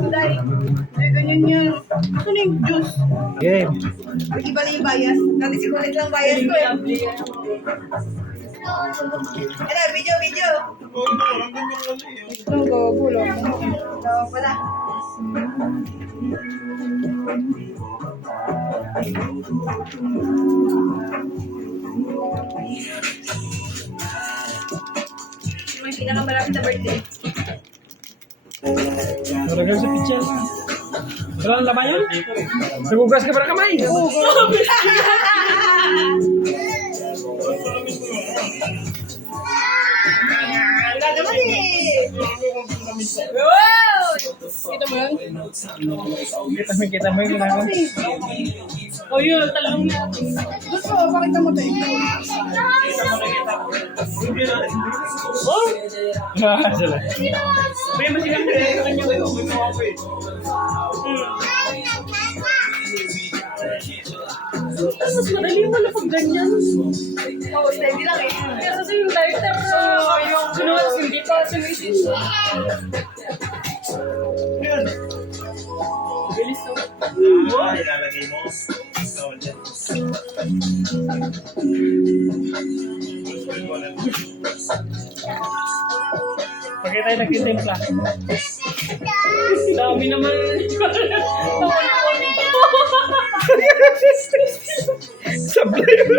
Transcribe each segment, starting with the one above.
Dahil, dahil ganyan yan. Ako na yung juice. Game. Iba na yung bias. Dati si Kulit lang bias ko eh. Ano, video, video. Ito, gago lang. Ito, wala. Yung may pinakamalapit na birthday. Talaga sa picture. Wala ang laman yun? Nagugas ka pa ng kamay. Wala eh. Wow! Kita mo yun? Kita mo, kita mo yung ginagawa. Oh, yun. Talong na. Gusto, pakita mo tayo. Ah, sila. May masilang kaya kanya kayo. Mo na pag ganyan. Oo, steady lang eh. Kasi yung director na yung kinuha sa hindi pa sumisis. Bilis to. Ilalagay mo. Ikaw dyan. Pagkita tayo nagtitimpla. Dami naman. Sablay mo.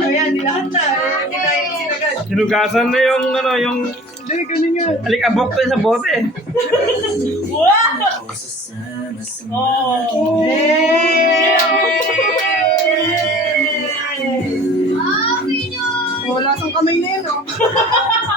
Ayan, di lahat na. Na. Hinugasan na yung, ano, yung Hindi, ganun yun. alikabok pa sa bote. Wow! ang kamay na yun, oh.